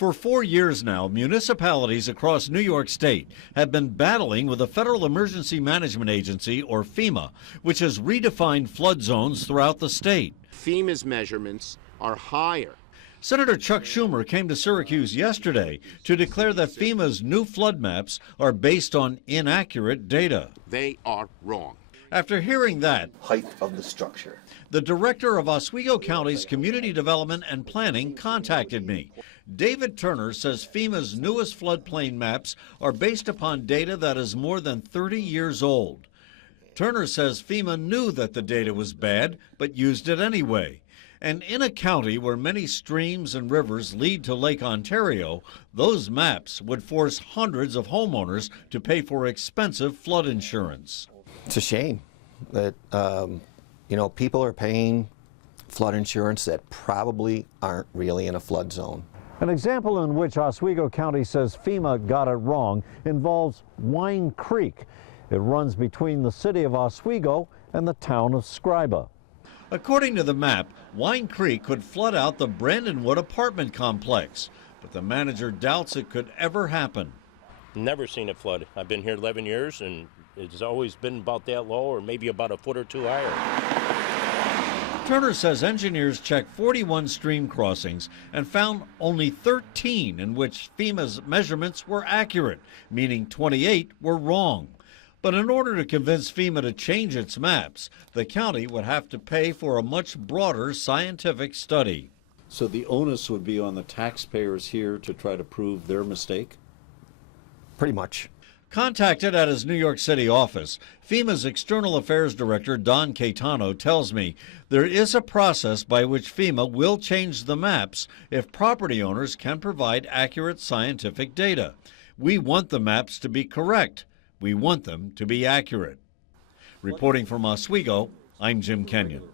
For 4 years now, municipalities across New York State have been battling with the Federal Emergency Management Agency, or FEMA, which has redefined flood zones throughout the state. FEMA's measurements are higher. Senator Chuck Schumer came to Syracuse yesterday to declare that FEMA's new flood maps are based on inaccurate data. They are wrong. After hearing that, height of the structure, the director of Oswego County's Community Development and Planning contacted me. David Turner says FEMA's newest floodplain maps are based upon data that is more than 30 years old. Turner says FEMA knew that the data was bad, but used it anyway. And in a county where many streams and rivers lead to Lake Ontario, those maps would force hundreds of homeowners to pay for expensive flood insurance. It's a shame that, people are paying flood insurance that probably aren't really in a flood zone. An example in which Oswego County says FEMA got it wrong involves Wine Creek. It runs between the city of Oswego and the town of Scriba. According to the map, Wine Creek could flood out the Brandonwood apartment complex, but the manager doubts it could ever happen. Never seen it flood. I've been here 11 years and it's always been about that low or maybe about a foot or two higher. Turner says engineers checked 41 stream crossings and found only 13 in which FEMA's measurements were accurate, meaning 28 were wrong. But in order to convince FEMA to change its maps, the county would have to pay for a much broader scientific study. So the onus would be on the taxpayers here to try to prove their mistake? Pretty much. Contacted at his New York City office, FEMA's External Affairs Director Don Caetano tells me there is a process by which FEMA will change the maps if property owners can provide accurate scientific data. We want the maps to be correct. We want them to be accurate. Reporting from Oswego, I'm Jim Kenyon.